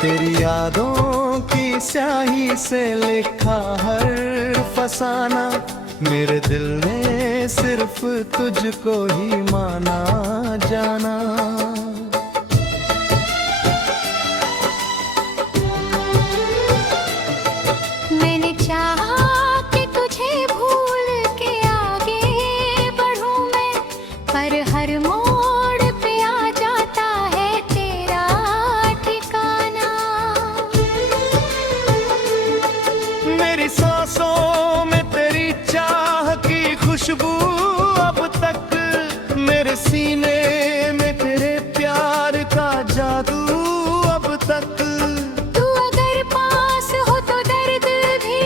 तेरी यादों की स्याही से लिखा हर फसाना, मेरे दिल ने सिर्फ तुझको ही माना जाना। मैंने चाहा कि तुझे भूल के आगे बढ़ूं मैं, पर हर मोड़ पे आ जाता है तेरा ठिकाना। मेरी सांसों में तेरी चाह की खुशबू अब तक, मेरे सीने में तेरे प्यार का जादू अब तक। तू अगर पास हो तो दर्द भी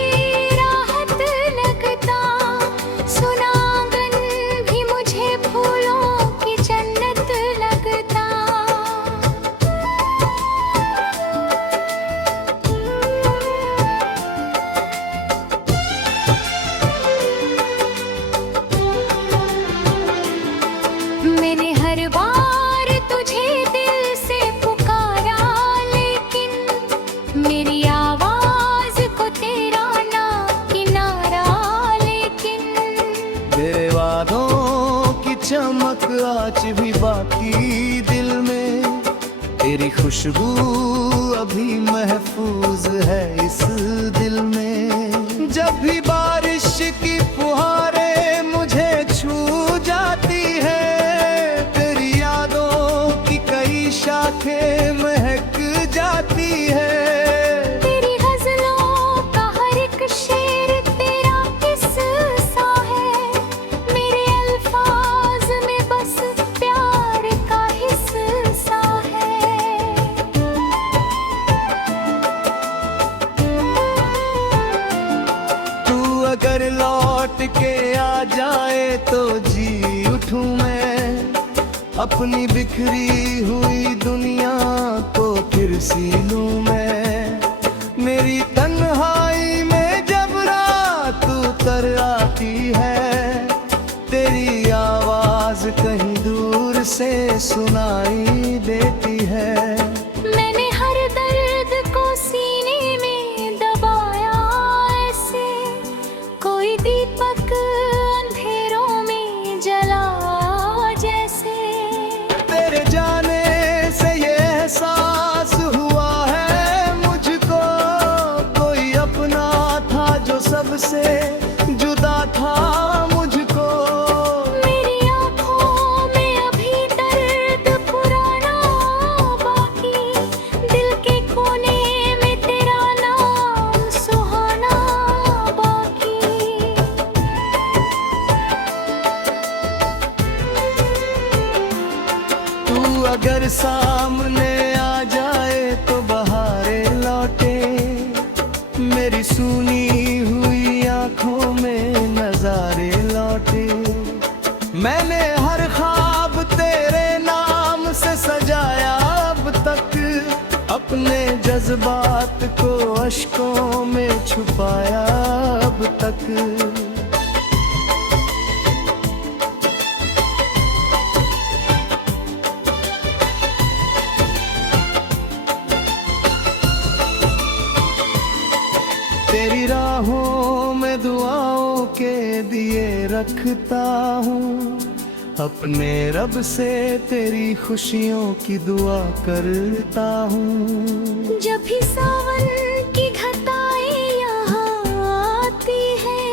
राहत लगता, सुना आंगन भी मुझे फूलों की जन्नत लगता। मैंने हर बार तुझे दिल से पुकारा, लेकिन मेरी आवाज को तेरा ना किनारा। लेकिन तेरे वादों की चमक आज भी बाकी दिल में, तेरी खुशबू अभी महफूज है इस दिल में। जब भी बारिश की फुहारें मुझे छू जाती है, तेरी यादों की कई शाखें महक जाती है। तेरी गजलों का हर एक शेर तेरा किस्सा है, मेरे अल्फाज में बस प्यार का हिस्सा है। तू अगर लौट के आ जाए तो जी उठूं मैं, अपनी बिखरी हुई दुनिया को फिर सी लूं मैं। मेरी तन्हाई में जब रात उतर आती है, तेरी आवाज कहीं दूर से सुनाई देती है। मैंने हर दर्द को सीने में दबाया ऐसे, कोई दीपक अंधेरों में जला जैसे। तेरे जाने से ये एहसास हुआ है मुझको, कोई अपना था जो सबसे जुदा था मुझको। मेरी आँखों में अभी दर्द पुराना बाकी, दिल के कोने में तेरा नाम सुहाना बाकी। तू अगर सामने आ जाए तो बहारें लौटे, मेरी सुनी हुई आंखों में नजारे लौटे। मैंने हर ख्वाब तेरे नाम से सजाया अब तक, अपने जज्बात को अश्कों में छुपाया अब तक। तेरी राहों में दुआओं के दिए रखता हूँ, अपने रब से तेरी खुशियों की दुआ करता हूँ। जब भी सावन की घटाएं यहाँ आती है,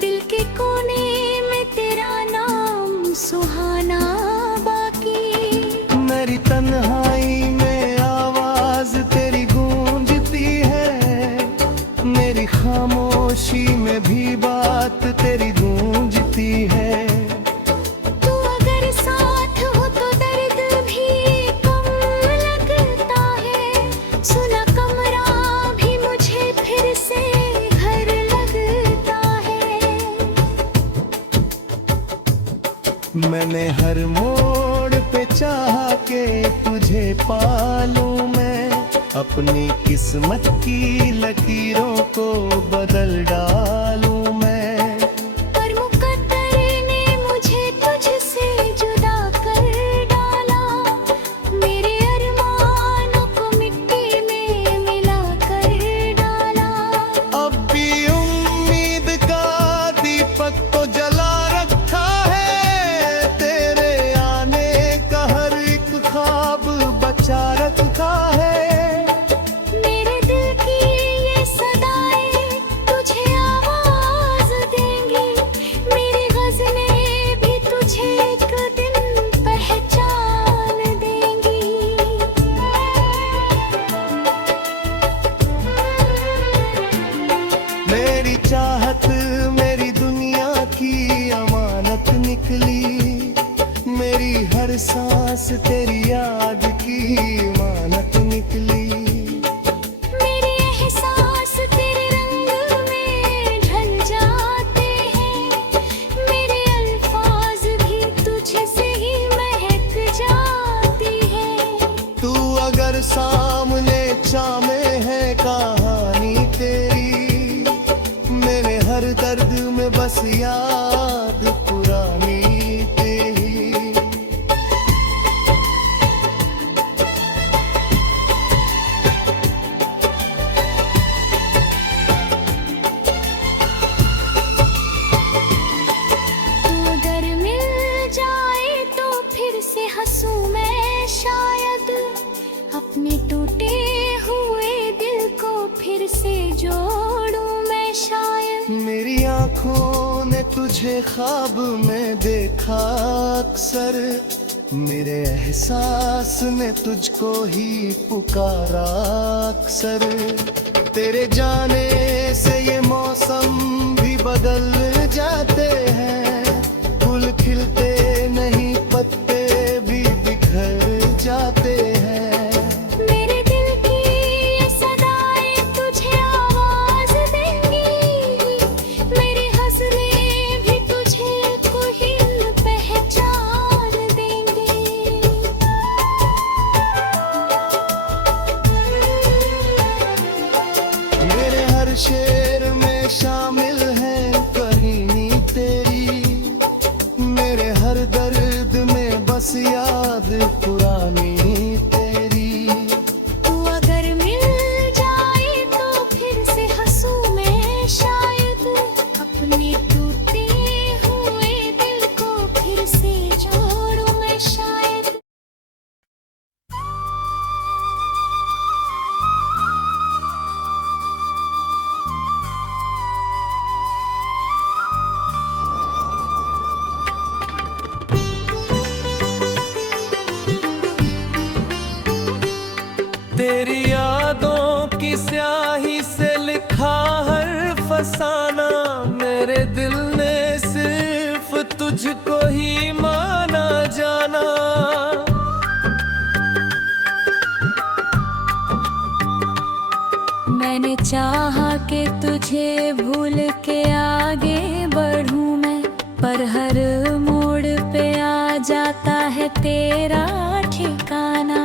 दिल के कोने में तेरा नाम सुहाना बाकी। मेरी तन्हाई में आवाज तेरी गूंजती है, मेरी खामोशी में भी बात तेरी गूंजती है। तू अगर साथ हो तो दर्द भी कम लगता है, सुना कमरा भी मुझे फिर से घर लगता है। मैंने हर मोड़ पे चाहा के तुझे पालूं मैं, अपनी किस्मत की लकीरों को बदल डालूं मैं। पर मुकद्दर ने मुझे तुझसे जुदा कर डाला, मेरे अरमानों को मिट्टी सांस तेरी याद की मानत निकली। मेरे एहसास तेरे रंग में ढल जाते हैं, मेरे अल्फाज भी तुझसे ही महक जाती है। तू अगर सामने चाहे है कहानी तेरी, मेरे हर दर्द में बस याद पुरानी तेरी। तू अगर मिल जाए तो फिर से हंसूं मैं शायद, अपने टूटे हुए दिल को फिर से जोड़ूं मैं शायद। मेरी आँखों ने तुझे ख्वाब में देखा अक्सर, मेरे एहसास ने तुझको ही पुकारा अक्सर। तेरे जाने से ये मौसम भी बदल जाते हैं, फूल खिलते नहीं पत्ते भी बिखर जाते हैं। मेरे दिल की ये सदाएं तुझे आवाज देंगी, मेरी हंसने भी तुझे कोई पहचान देंगे। मेरे हर शेर में शामिल है कहानी तेरी, मेरे हर दर्द में बस याद पुरानी तेरी। तू अगर मिल जाए तो फिर से हंसूं मैं शायद, अपने टूटे हुए दिल को फिर से जोड़ूं मैं शायद। तेरी यादों की स्याही से लिखा हर फसाना, मेरे दिल ने सिर्फ तुझको ही माना जाना। मैंने चाहा कि तुझे भूल के आगे बढ़ूं मैं, पर हर मोड़ पे आ जाता है तेरा ठिकाना।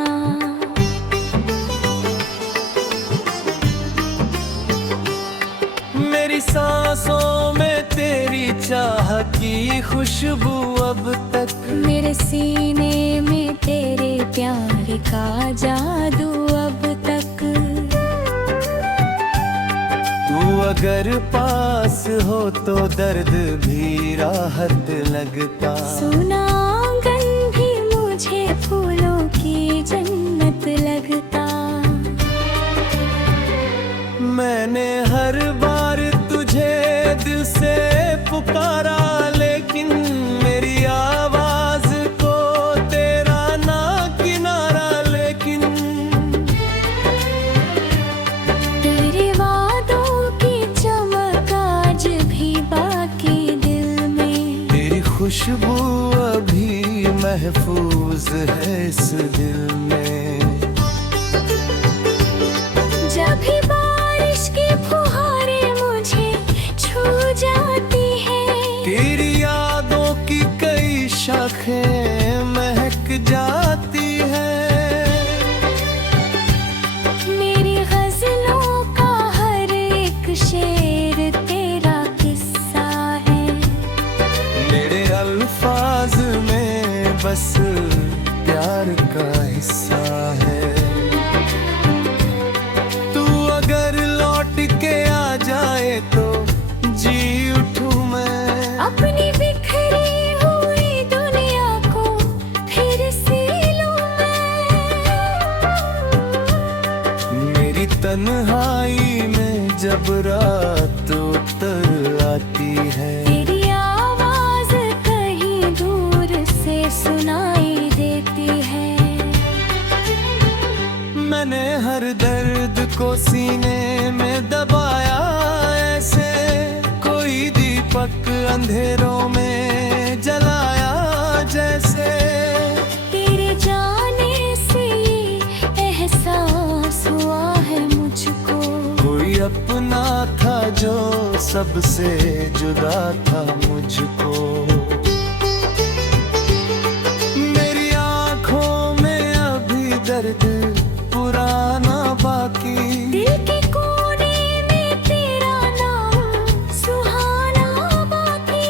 मेरी सांसों में तेरी चाह की खुशबू अब तक, मेरे सीने में तेरे प्यार का जादू अब तक। तू अगर पास हो तो दर्द भी राहत लगता। सुना आंगन भी मुझे फूलों की जन्नत लगता। मैंने हर बार तुझे दिल से पुकारा, लेकिन मेरी आवाज को तेरा ना किनारा। लेकिन तेरे वादों की चमक आज भी बाकी दिल में, तेरी खुशबू अभी महफूज है इस दिल में। जब भी बारिश की फुहारें मुझे छू जाती है, तेरी यादों की कई शाखें महक जाती है। मेरी गजलों का हर एक शेर तेरा किस्सा है। मेरे अल्फाज में बस प्यार का हिस्सा है। तू अगर लौट के आ जाए तो जी उठूं मैं, अपनी बिखरी हुई दुनिया को फिर से लूं मैं। मेरी तन्हाई में जब रात उतर आती है, तेरी आवाज कहीं दूर से सुनाई देती है। मैंने हर दर्द को सीने में दबाया ऐसे, कोई दीपक अंधेरों में जलाया जैसे। तेरे सबसे जुदा था मुझको। मेरी आंखों में अभी दर्द पुराना बाकी, दिल के कोने में तेरा नाम सुहाना बाकी।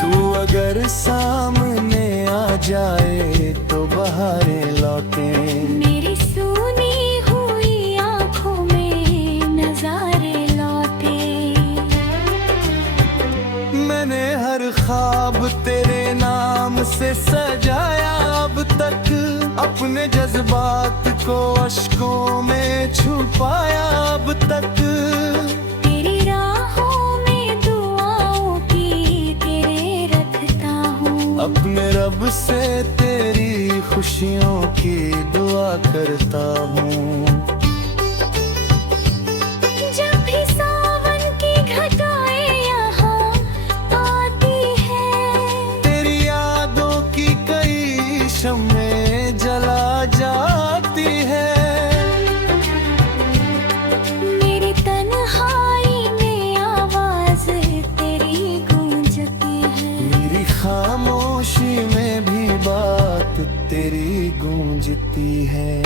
तू अगर सामने आ जाए तो बहारें लौटे, मेरी सुनी हुई आंखों में नजारे लौटे। मैंने हर ख्वाब तेरे नाम से सजाया अब तक, अपने जज्बात को अश्कों में छुपाया अब तक। तेरी राहों में दुआओं की तेरे रखता हूँ, अपने रब से तेरी खुशियों की दुआ करता हूँ। जब भी सावन की घटाएं यहाँ आती है, तेरी यादों की कई शम्में जला जाती है। मेरी तन्हाई में आवाज तेरी गूंजती है, मेरी खामोशी में भी बात तेरी गूंजती है।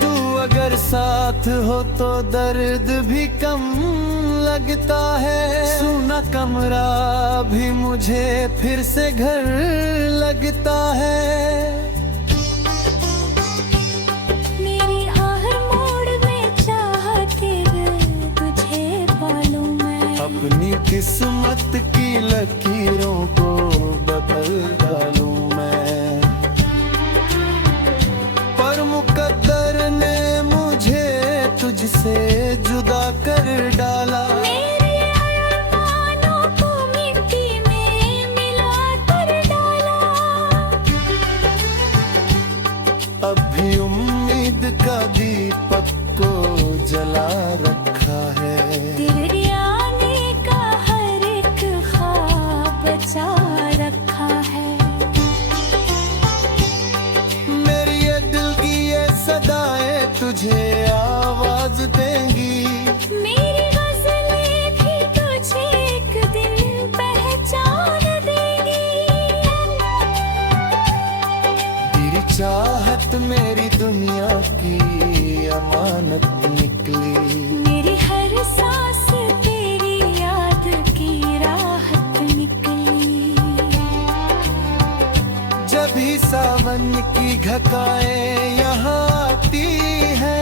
तू अगर साथ हो तो दर्द भी कम लगता है, सूना कमरा भी मुझे फिर से घर लगता है। मेरी हर मोड़ में चाहते तुझे पालूं मैं, अपनी किस्मत की लकीरों को बदल डालूं मैं, पर मुकद्दर ने मुझे तुझसे जुदा कर डाला। मेरे अरमानों को मिट्टी में मिला कर डाला। अब भी उम्मीद का दीपक को जला रखा है, तेरे आने का हर एक ख्वाब बचा रखा है। मेरी ये दिल की ये सदाएं तुझे आवाज देंगी, मेरी गज़लें भी तुझे एक दिन पहचान देंगी। तेरी चाहत मेरी दुनिया की अमानत निकली, मेरी हर सांस तेरी याद की राहत निकली। जब भी सावन की घटाएं यहाँ आती है,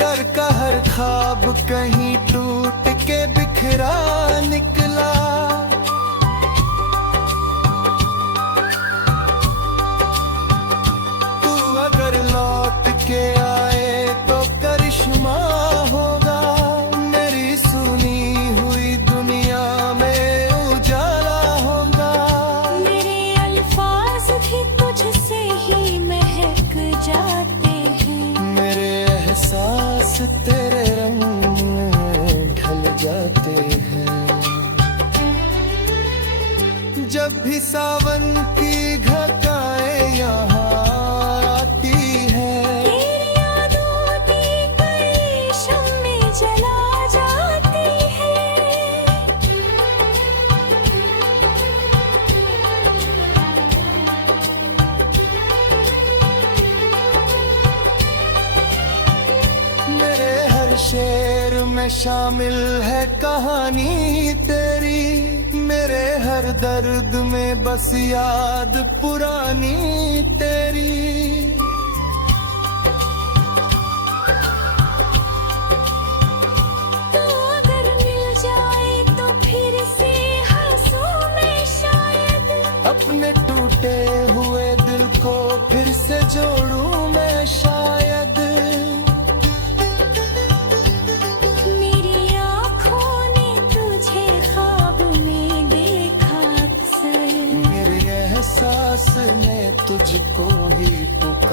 डर का हर ख्वाब कहीं टूट के बिखरा निकला। तू अगर लौट के आए तो करिश्मा होगा, मेरी सुनी हुई दुनिया में उजाला होगा। मेरे अल्फाज भी तुझसे ही महक जाते हैं, मेरे एहसास तेरे रंग में ढल जाते हैं। जब भी सावन की घटाएं यहाँ आती है, तेरी यादों की कई शम्में जला जाती है। मेरे हर शेर में शामिल है कहानी तेरी, मेरे हर दर्द में बस याद पुरानी तेरी। तो अगर मिल जाए तो फिर से हंसूं मैं शायद, अपने टूटे हुए दिल को फिर से जोड़ूं मैं शायद। मेरी आँखों ने तुझे ख्वाब में देखा अक्सर, मेरे एहसास ने तुझको ही पुकारा।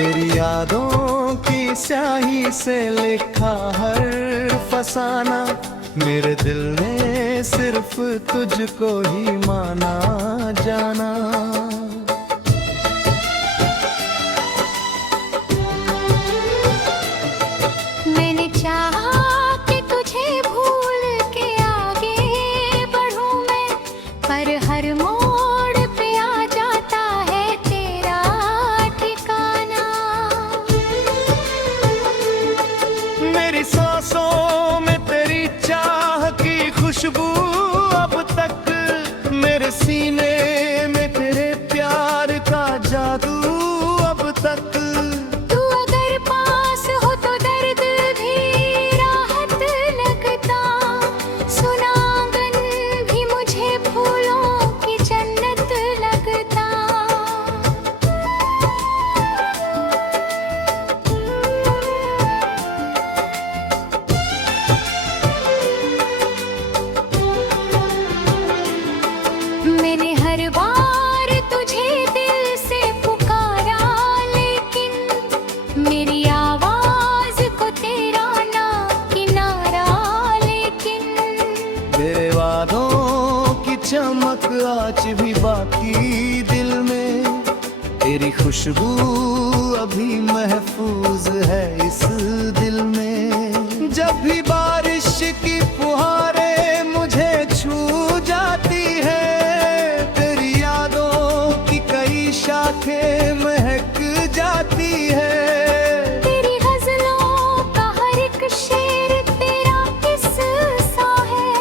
तेरी यादों की स्याही से लिखा हर फसाना, मेरे दिल ने सिर्फ तुझको ही माना जाना। मैंने चाहा कि तुझे भूल के आगे बढ़ूं मैं, पर हर मोड़ पे आ जाता है तेरा ठिकाना। मेरी सांसों में तेरी चाह की खुशबू अब तक, मेरे सीने में तेरे प्यार का जादू अब तक। तू अगर पास हो तो दर्द भी राहत लगता, सुना आंगन भी मुझे फूलों की जन्नत लगता। मैंने हर बार तुझे दिल से पुकारा, लेकिन मेरी आवाज को तेरा ना किनारा। लेकिन मेरे वादों की चमक आज भी बाकी दिल में, तेरी खुशबू अभी महफूज है इस दिल में। जब भी बारिश की फुहारें मुझे छू जाती है, तेरी यादों की कई शाखें महक जाती है। तेरी गजलों का हर एक शेर तेरा किस्सा है,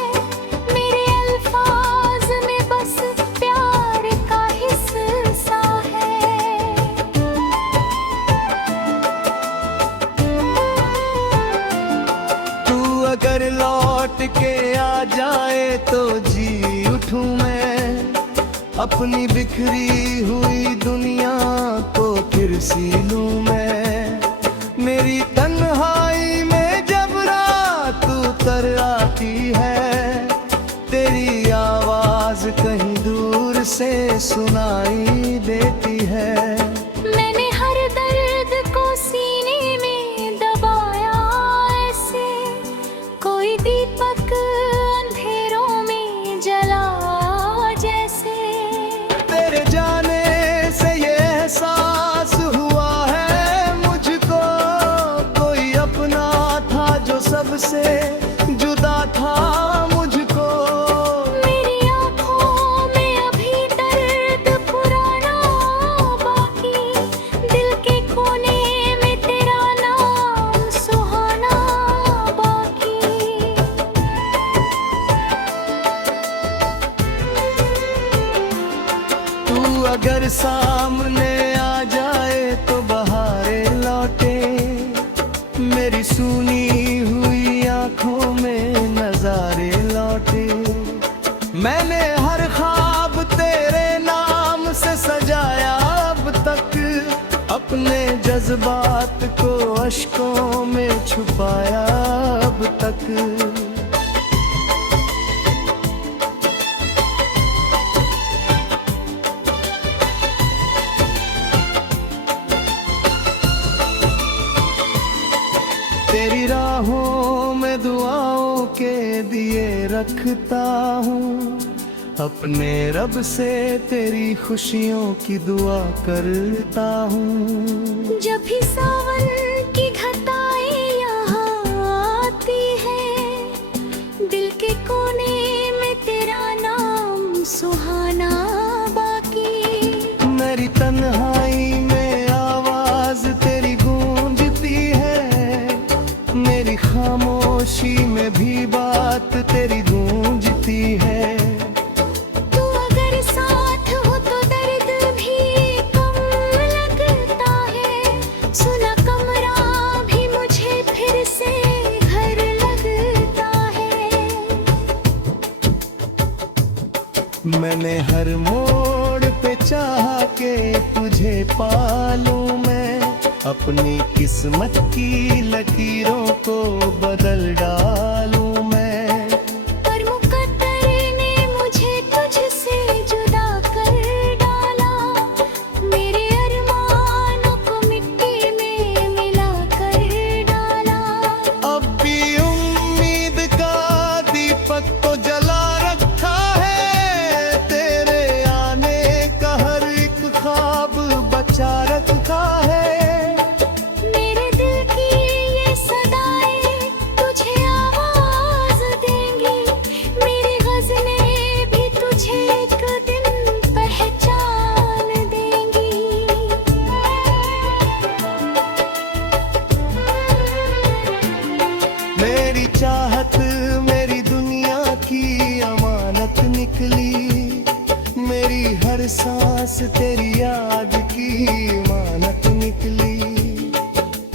मेरे अल्फाज में बस प्यार का हिस्सा है। तू अगर लौट के आ जाए तो जी उठूं मैं, अपनी बिखरी हुई दुनिया को फिर सी लूं मैं। मेरी तन्हाई में जब रात उतर आती है, तेरी आवाज कहीं दूर से सुनाई देती है। मैंने हर दर्द को सीने में दबाया ऐसे, कोई दीपक अंधेरों में जला जैसे। तेरे जाने से ये एहसास हुआ है मुझको, कोई अपना था जो सबसे जुदा था मुझको। मेरी आँखों में अभी दर्द पुराना बाकी, दिल के कोने में तेरा नाम सुहाना बाकी। तू अगर सामने आ जाए तो बहारे लौटे, मेरी सुनी हुई आंखों में नजारे लौटे। मैंने हर ख्वाब तेरे नाम से सजाया अब तक, अपने जज्बात को अश्कों में छुपाया अब तक। तेरी राहों में दुआओं के दिए रखता हूँ, अपने रब से तेरी खुशियों की दुआ करता हूँ। जब भी सावन की घटाएं यहाँ आती है, दिल के कोने में तेरा नाम सुहाना बाकी। मेरी तन्हाई में आवाज तेरी गूंजती है, मेरी खामोशी में भी बात तेरी गूंजती है। तू अगर साथ हो तो दर्द भी कम लगता है, सुना कमरा भी मुझे फिर से घर लगता है। मैंने हर मोड़ पे चाहा के तुझे पालूं मैं, अपनी किस्मत की लकीरों को बदल डालूं मैं। पर मुकद्दर ने मुझे तुझसे जुदा कर डाला, मेरे अरमानों को मिट्टी हर सांस तेरी याद की मानत निकली।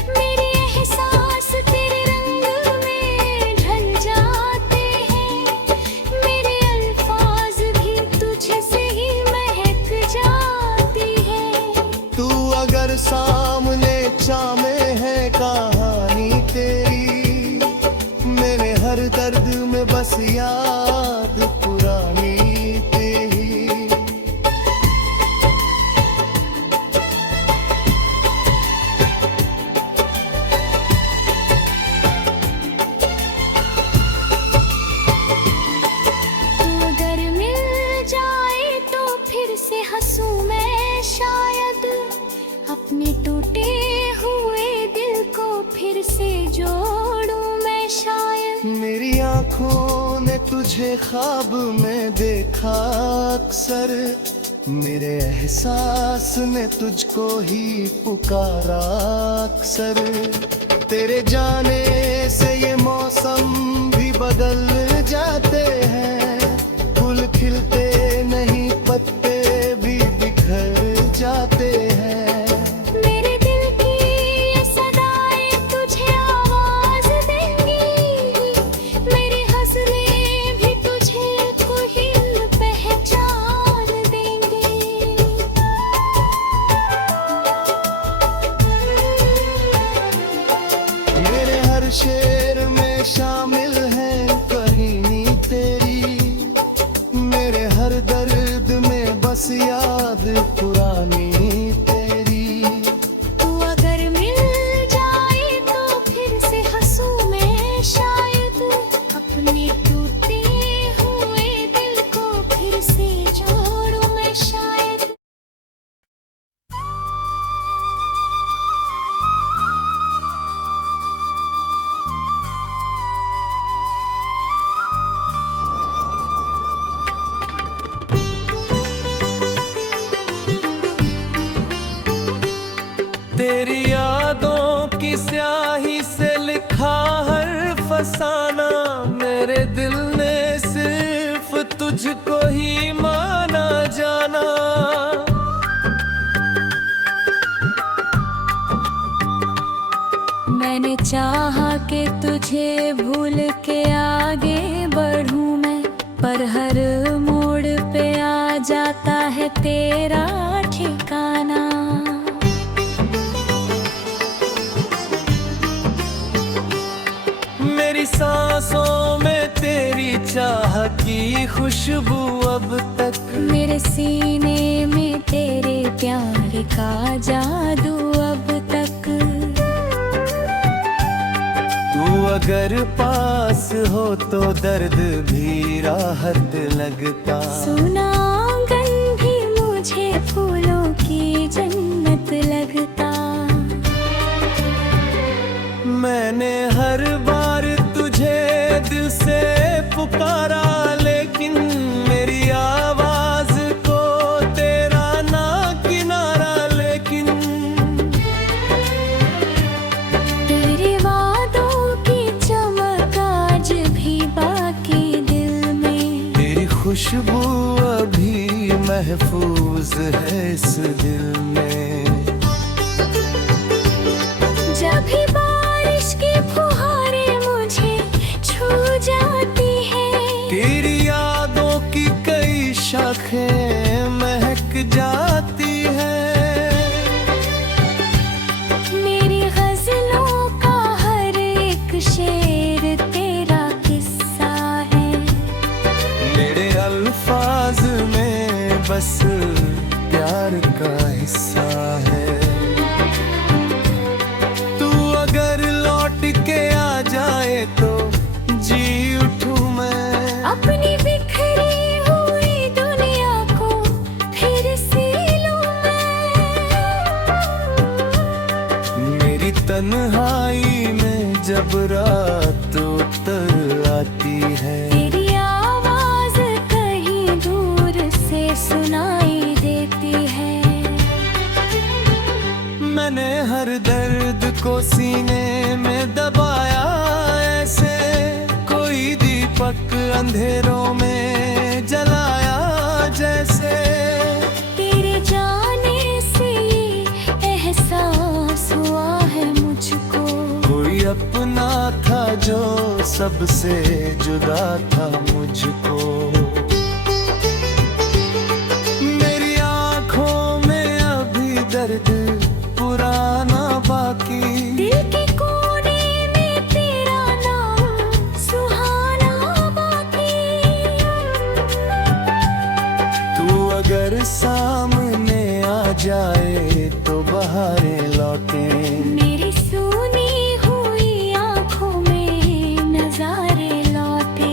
मेरे एहसास तेरे रंग में ढल जाते हैं, मेरे अल्फाज भी तुझसे ही महक जाती है। तू अगर सामने चाहे है कहानी तेरी, मेरे हर दर्द में बस याद पुरानी तेरी। तू अगर मिल जाए तो फिर से हंसूं मैं शायद, अपने टूटे हुए दिल को फिर से जोड़ूं मैं शायद। मेरी आँखों ने तुझे ख्वाब में देखा अक्सर, मेरे एहसास ने तुझको ही पुकारा अक्सर। तेरे जाने से ये मौसम भी बदल जाते हैं, फूल खिलते नहीं पत्ते भी बिखर जाते हैं। मेरे दिल की ये सदाएं तुझे आवाज देंगी, मेरे हंसने भी तुझे कोई पहचान देंगे। मेरे हर शेर में शामिल है कहानी तेरी, मेरे हर दर्द में बस याद पुरानी तेरी। तू अगर मिल जाए तो फिर से हंसूं मैं शायद, अपने टूटे हुए दिल को फिर से जोड़ूं मैं शायद। तेरी यादों की स्याही से लिखा हर फसाना, मेरे दिल ने सिर्फ तुझको ही माना जाना। मैंने चाहा कि तुझे भूल के आगे बढ़ूं मैं, पर हर मोड़ पे आ जाता है तेरा ठिकाना। मेरी सांसों में तेरी चाह की खुशबू अब तक, मेरे सीने में तेरे प्यार का जादू अब तक। तू अगर पास हो तो दर्द भी राहत लगता। सुना आंगन भी मुझे फूलों की जन्नत लगता। मैंने हर बार तुझे दिल से पुकारा, लेकिन मेरी आवाज को तेरा ना किनारा। लेकिन तेरे वादों की चमक आज भी बाकी दिल में, तेरी खुशबू अभी महफूज है इस दिल में। जब भी बारिश की फुहारें मुझे छू जाती है, तेरी यादों की कई शाखें महक जाती है। मेरी गजलों का हर एक शेर तेरा किस्सा है। मेरे अल्फाज में बस प्यार का हिस्सा है। तू अगर लौट के आ जाए तो जी उठूं मैं, अपनी बिखरी हुई दुनिया को फिर से लूं मैं। मेरी तन्हाई में जब रात उतर आती है, तेरी आवाज कहीं दूर से सुनाई देती है। मैंने हर दर्द को सीने में दबाया ऐसे, कोई दीपक अंधेरों में जलाया जैसे। सबसे जुदा था मुझको। मेरी आंखों में अभी दर्द पुराना बाकी, दिल के कोने में तेरा नाम सुहाना बाकी। तू अगर सामने आ जाए तो बहारें लौटे, मेरी सुनी हुई आंखों में नजारे लौटे।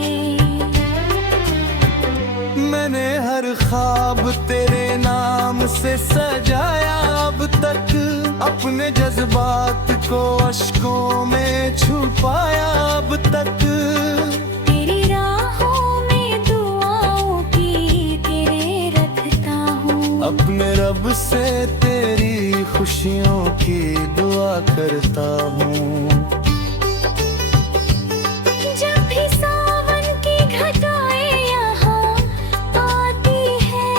मैंने हर ख्वाब तेरे नाम से सजाया अब तक, अपने जज्बात को अश्कों में छुपाया अब तक। तेरी राहों में दुआओं की तेरे रखता हूँ, अपने रब से तेरी खुशियों की दुआ करता हूँ। जब भी सावन की घटाएं यहाँ आती है,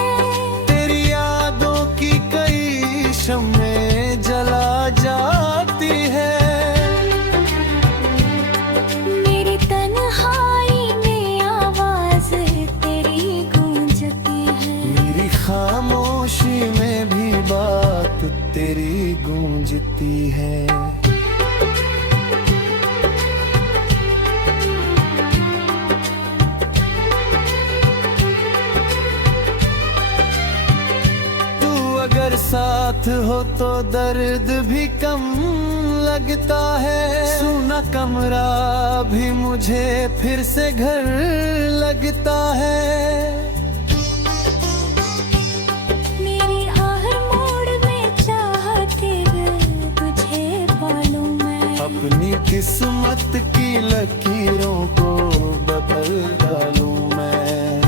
तेरी यादों की कई शम्में जला जाती है। मेरी तन्हाई में आवाज तेरी गूंजती है, मेरी खामोशी में भी बात तेरी गूंजती है। तू अगर साथ हो तो दर्द भी कम लगता है, सूना कमरा भी मुझे फिर से घर लगता है। मेरी हर मोड़ में चाहते तुझे पालूं मैं, अपनी किस्मत की लकीरों को बदल डालूं मैं,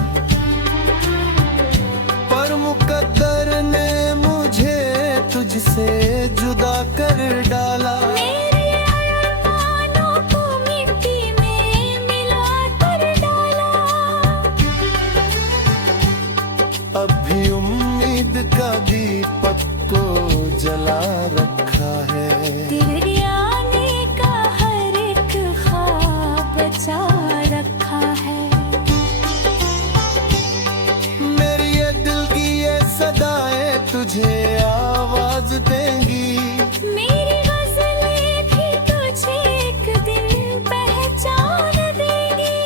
पर मुकद्दर ने मुझे तुझसे जुदा कर डाला। मेरे अरमानों को मिट्टी में मिला कर डाला। अब भी उम्मीद का दीपक को जला रखा है, तेरे आने का हर एक ख्वाब बचा रखा है। मेरी ये दिल की ये सदाएं तुझे आवाज देंगी, मेरी गज़लें भी तुझे एक दिन पहचान देंगी।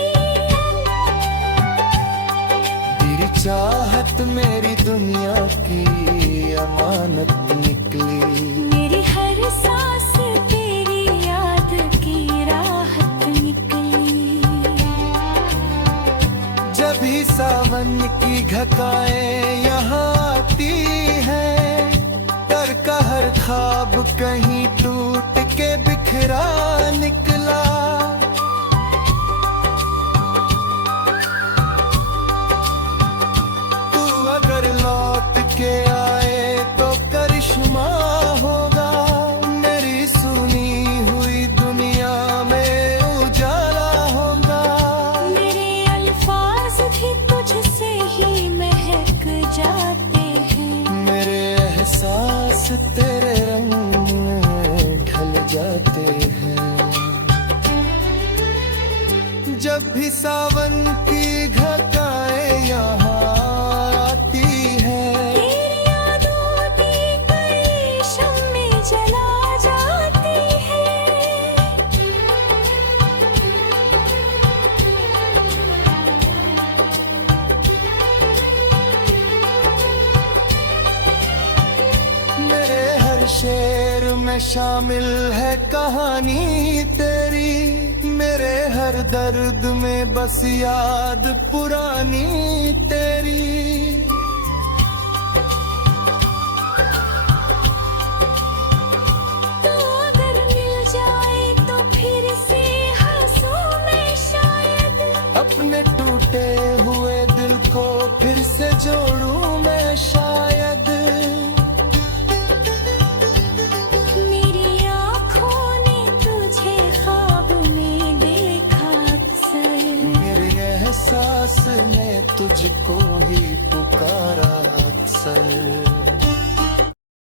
तेरी चाहत मेरी दुनिया की अमानत निकली, मेरी हर सांस तेरी याद की राहत निकली। जब भी सावन की घटाएं यहाँ आती है, डर का हर ख्वाब कहीं टूट के बिखरा निकला। तू अगर लौट के आए तो करिश्मा होगा, मेरी सुनी हुई दुनिया में उजाला होगा। मेरे अल्फाज भी तुझसे ही महक जाते हैं, मेरे एहसास तेरे रंग में ढल जाते हैं। जब भी सावन की घटाएं यहाँ आती है, तेरी यादों की कई शम्में जला जाती है। मेरे हर शेर में शामिल है कहानी तेरी, मेरे हर दर्द में बस याद पुरानी तेरी। तो अगर मिल जाए तो फिर से हंसूं मैं शायद, अपने टूटे हुए दिल को फिर से जोड़ूं मैं शायद। मेरी आँखों ने तुझे ख्वाब में देखा अक्सर, मेरे एहसास ने तुझको ही पुकारा अक्सर।